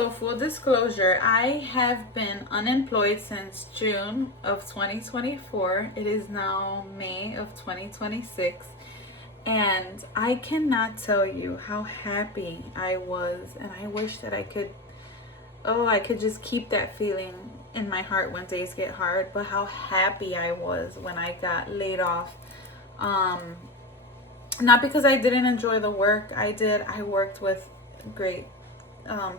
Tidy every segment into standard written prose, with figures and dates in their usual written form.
So full disclosure, I have been unemployed since June of 2024. It is now May of 2026. And I cannot tell you how happy I was, and I wish that I could just keep that feeling in my heart when days get hard, but how happy I was when I got laid off. Um, Not because I didn't enjoy the work I did. I worked with great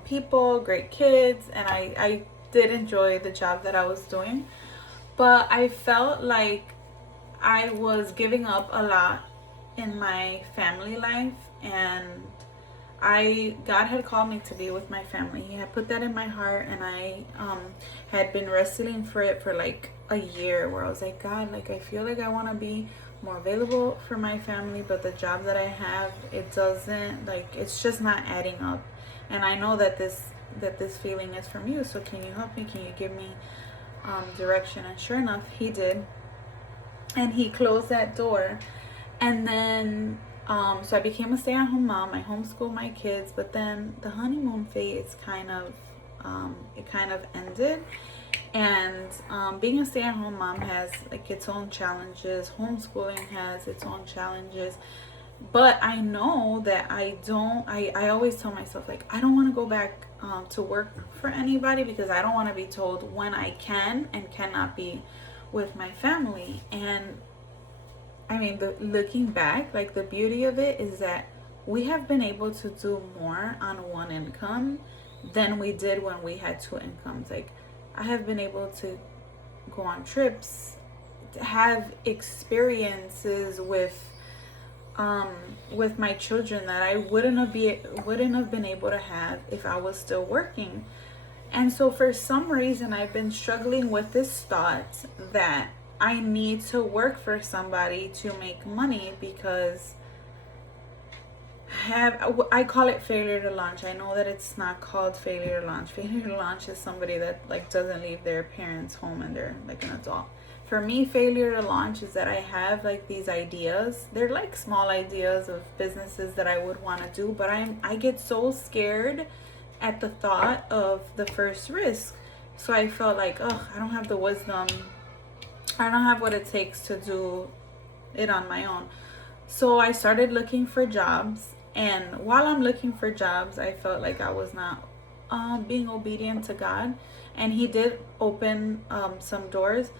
people, great kids, and I did enjoy the job that I was doing. But I felt like I was giving up a lot in my family life, and God had called me to be with my family. He had put that in my heart, and I had been wrestling for it for like a year, where I was like, God, like I feel like I want to be more available for my family, but the job that I have, it doesn't, like, it's just not adding up. And I know that this feeling is from you. So can you help me? Can you give me direction? And sure enough, he did, and he closed that door. And then so I became a stay-at-home mom. I homeschooled my kids, but then the honeymoon phase kind of ended. And being a stay-at-home mom has like its own challenges. Homeschooling has its own challenges. But I know that I always tell myself, like, I don't want to go back to work for anybody, because I don't want to be told when I can and cannot be with my family. And I mean, looking back, like, the beauty of it is that we have been able to do more on one income than we did when we had two incomes. Like, I have been able to go on trips, have experiences with my children that I wouldn't have been able to have if I was still working. And so for some reason, I've been struggling with this thought that I need to work for somebody to make money, because I call it failure to launch. I know that it's not called failure to launch. Failure to launch is somebody that like doesn't leave their parents' home and they're like an adult. For me, failure to launch is that I have like these ideas. They're like small ideas of businesses that I would want to do, but I get so scared at the thought of the first risk. So I felt like, oh, I don't have the wisdom. I don't have what it takes to do it on my own. So I started looking for jobs, and while I'm looking for jobs, I felt like I was not being obedient to God, and He did open some doors.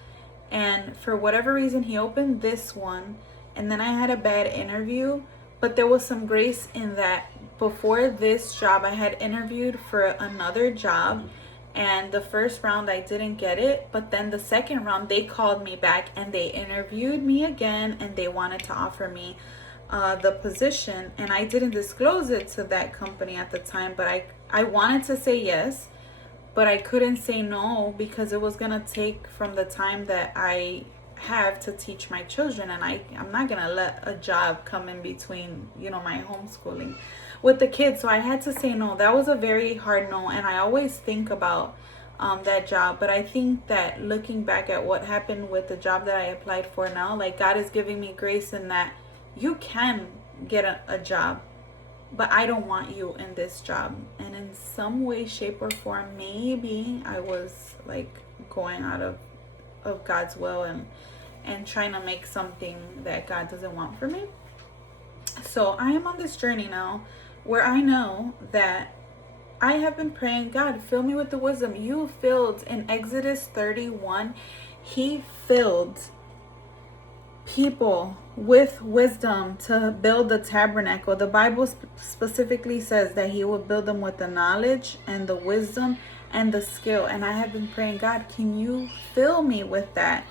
And for whatever reason, He opened this one, and then I had a bad interview, but there was some grace in that. Before this job, I had interviewed for another job, and the first round I didn't get it, but then the second round they called me back and they interviewed me again, and they wanted to offer me the position. And I didn't disclose it to that company at the time, but I wanted to say yes, but I couldn't say no, because it was gonna take from the time that I have to teach my children, and I'm not gonna let a job come in between, my homeschooling with the kids. So I had to say no. That was a very hard no, and I always think about that job. But I think that looking back at what happened with the job that I applied for now, like, God is giving me grace in that you can get a job, but I don't want you in this job. And in some way, shape, or form, maybe I was like going out of God's will and trying to make something that God doesn't want for me. So I am on this journey now where I know that I have been praying, God, fill me with the wisdom. You filled in Exodus 31, He filled people with wisdom to build the tabernacle. The Bible specifically says that He will build them with the knowledge and the wisdom and the skill. And I have been praying, God, can you fill me with that?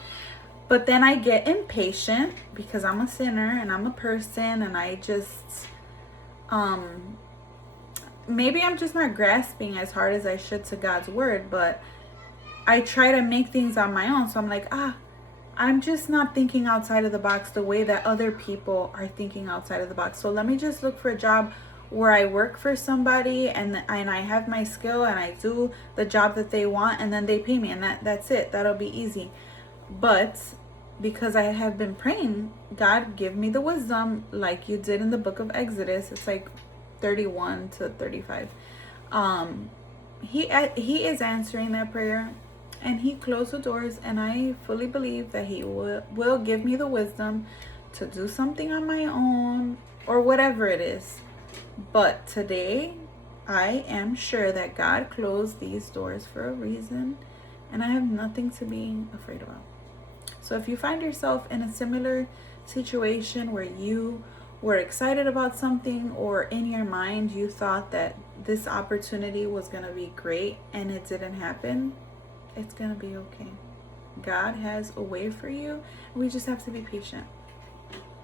But then I get impatient, because I'm a sinner and I'm a person, and I just maybe I'm just not grasping as hard as I should to God's word, but I try to make things on my own. So I'm like, I'm just not thinking outside of the box the way that other people are thinking outside of the box. So let me just look for a job where I work for somebody, and I have my skill, and I do the job that they want, and then they pay me, and that's it. That'll be easy. But because I have been praying, God, give me the wisdom, like you did in the book of Exodus. It's like 31 to 35. he is answering that prayer, and he closed the doors, and I fully believe that he will give me the wisdom to do something on my own or whatever it is. But today, I am sure that God closed these doors for a reason, and I have nothing to be afraid about. So if you find yourself in a similar situation where you were excited about something, or in your mind you thought that this opportunity was going to be great and it didn't happen, it's going to be okay. God has a way for you. We just have to be patient.